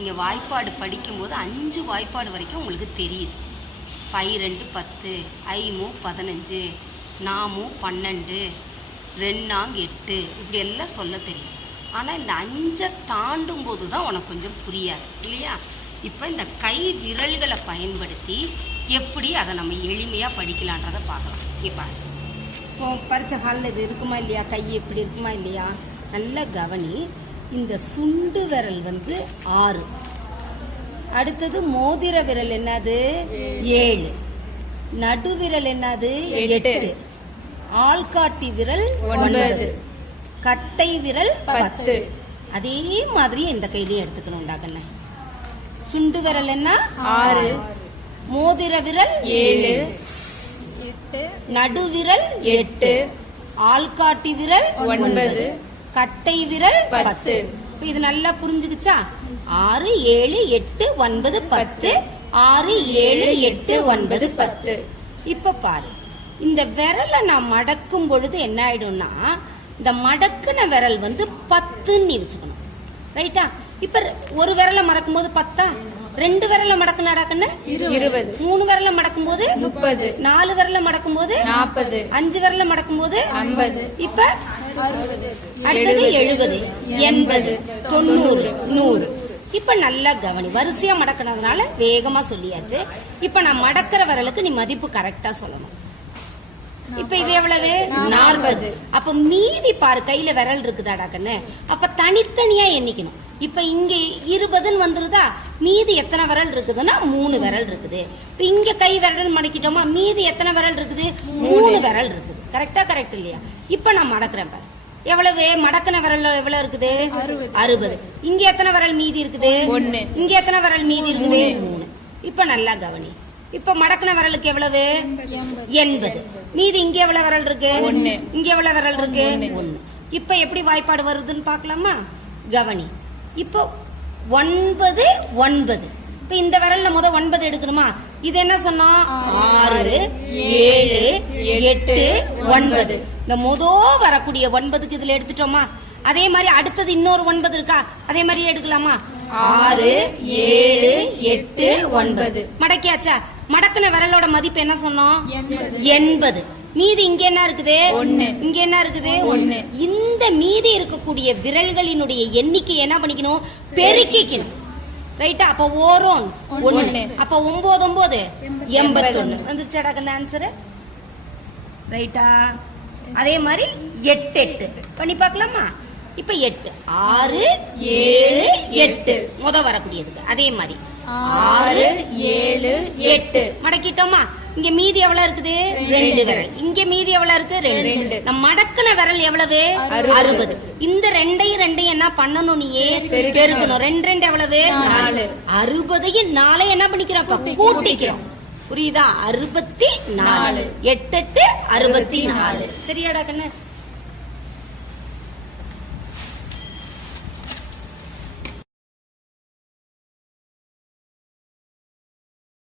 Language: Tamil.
நீங்கள் வாய்ப்பாடு படிக்கும்போது அஞ்சு வாய்ப்பாடு வரைக்கும் உங்களுக்கு தெரியுது. பை ரெண்டு பத்து ஐமு பதினஞ்சு நாமு பன்னெண்டு ரெண்டாங் எட்டு இப்படி எல்லாம் சொல்ல தெரியும். ஆனால் இந்த அஞ்சை தாண்டும் போது தான் உனக்கு கொஞ்சம் புரியாது இல்லையா? இப்போ இந்த கை விரல்களை பயன்படுத்தி எப்படி அதை நம்ம எளிமையாக படிக்கலான்றதை பார்க்கலாம். இங்கே பாரு. இப்போ பறிச்ச ஹாலில் இது இருக்குமா இல்லையா? கை எப்படி இருக்குமா இல்லையா? நல்ல கவனி. இந்த சுண்டு விரல் வந்து ஆறு. அடுத்தது மோதிர விரல் என்னது? ஏழு. நடுவிரல் என்னது? எட்டு. ஆள்காட்டி விரல் ஒன்பது. கட்டை விரல் பத்து. அதே மாதிரி இந்த கையிலையும் எடுத்துக்கணும்டா கண்ணு சுண்டு விரல் என்ன? ஆறு. மோதிர விரல் ஏழு. நடுவிரல் எட்டு. ஆள்காட்டி விரல் ஒன்பது. கட்டை விரல் பத்து. இது நல்லா புரிஞ்சுக்குச்சா? ஆறு ஏழு எட்டு ஒன்பது பத்து. ஆறு ஏழு எட்டு ஒன்பது பத்து. இப்ப பாரு. இந்த விரலை நான் மடக்கும் பொழுது என்ன ஆயிடும்னா இந்த மடக்குன விரல் வந்து பத்துன்னு நீ வச்சுக்கணும். ரைட்டா? இப்ப ஒரு விரலை மடக்கும் போது பத்தா? ரெண்டு விரலை மடக்குனாடாக்கன்னு இருபது. மூணு விரலை மடக்கும் போது முப்பது. நாலு விரலை மடக்கும் போது நாற்பது. அஞ்சு விரல மடக்கும் போது ஐம்பது. இப்ப அடுத்தது எழுபது எண்பது தொண்ணூறு நூறு. இப்ப நல்லா கவனி. வரிசையா மடக்கினதுனால வேகமா சொல்லியாச்சு. இப்ப நான் மடக்கிற விரலுக்கு நீ மதிப்பு கரெக்டா சொல்லணும். இப்ப இது எவ்வளவு? நாற்பது. அப்ப மீதி பாரு கையில விரல் இருக்குதாடா கண்ணு. அப்ப தனித்தனியா எண்ணிக்கணும். இப்ப இங்க இருபதுன்னு வந்துருதா? மீதி எத்தனை விரல் இருக்குதுன்னா மூணு விரல் இருக்குது. இப்ப இங்க கை விரல் மடக்கிட்டோமா மீதி எத்தனை விரல் இருக்குது? மூணு விரல் இருக்குது. கரெக்டா கரெக்ட் இல்லையா? இப்ப நான் மடக்குறேன் பாரு. எவ்வளவு? மடக்கின விரல் எவ்வளவு இருக்குது? அறுபது. இங்க எத்தனை விரல் மீதி இருக்குது. இங்க எத்தனை விரல் மீதி இருக்குது? மூணு. இப்ப நல்லா கவனி. இப்ப மடக்கின விரலுக்கு எவ்வளவு? எண்பது. மீதி இங்க எவ்வளவு விரல் இருக்கு. இங்க எவ்வளவு விரல் இருக்கு? ஒண்ணு. இப்ப எப்படி வாய்ப்பாடு வருதுன்னு பார்க்கலாமா? கவனி. இப்போ ஒன்பது ஒன்பது. இப்ப இந்த விரல்ல முத ஒன்பது எடுக்கணுமா? இது என்ன சொன்னோம் ஆறு ஏழு எட்டு ஒன்பது. இந்த முத வரக்கூடிய ஒன்பதுக்கு இதுல எடுத்துட்டோமா? அதே மாதிரி அடுத்தது இன்னொரு ஒன்பது இருக்கா? அதே மாதிரி எடுக்கலாமா? ஆறு ஏழு எட்டு ஒன்பது. மடக்கியாச்சா? மடக்குன விரலோட மதிப்பு என்ன சொன்னோம்? எண்பது. மீதி இங்க என்ன இருக்குது? ஒண்ணு. இங்க என்ன இருக்குது? ஒண்ணு. இந்த மீதி இருக்கக்கூடிய விரல்களினுடைய எண்ணிக்கை என்ன பண்ணிக்கணும்? பெருக்கிக்கணும். ரைட்டா அப்ப ஓரோன். ஒண்ணு. அப்ப ஒன்பது ஒன்பது எண்பத்தொன்னு. வந்துருச்சாடா கண்ணு ஆன்சரு ரைட்டா அதே மாதிரி எட்டு எட்டு. பண்ணி பார்க்கலாமா? இப்ப எட்டு. ஆறு ஏழு எட்டு. முத வரக்கூடியதுக்கு. அதே மாதிரி. ஆறு ஏழு எட்டு. மடக்கிட்டோமா? இங்க மீதி எவ்வளவு இருக்குது? ரெண்டு விரல் இங்க மீதி எவ்வளவு இருக்கு? ரெண்டு. நம்ம மடக்குன விரல் எவ்வளவு? அறுபது. இந்த ரெண்டையும் ரெண்டையும் என்ன பண்ணணும் நீயே பெருக்கணும். ரெண்டு ரெண்டு எவ்வளவு. அறுபதையும் நாளை என்ன பண்ணிக்கிறோம் இப்ப? கூட்டிக்கிறோம். புரியுதா? அறுபத்தி நாலு. நாலு. எட்டு எட்டு அறுபத்தி நாலு. சரியாடா கண்ணு.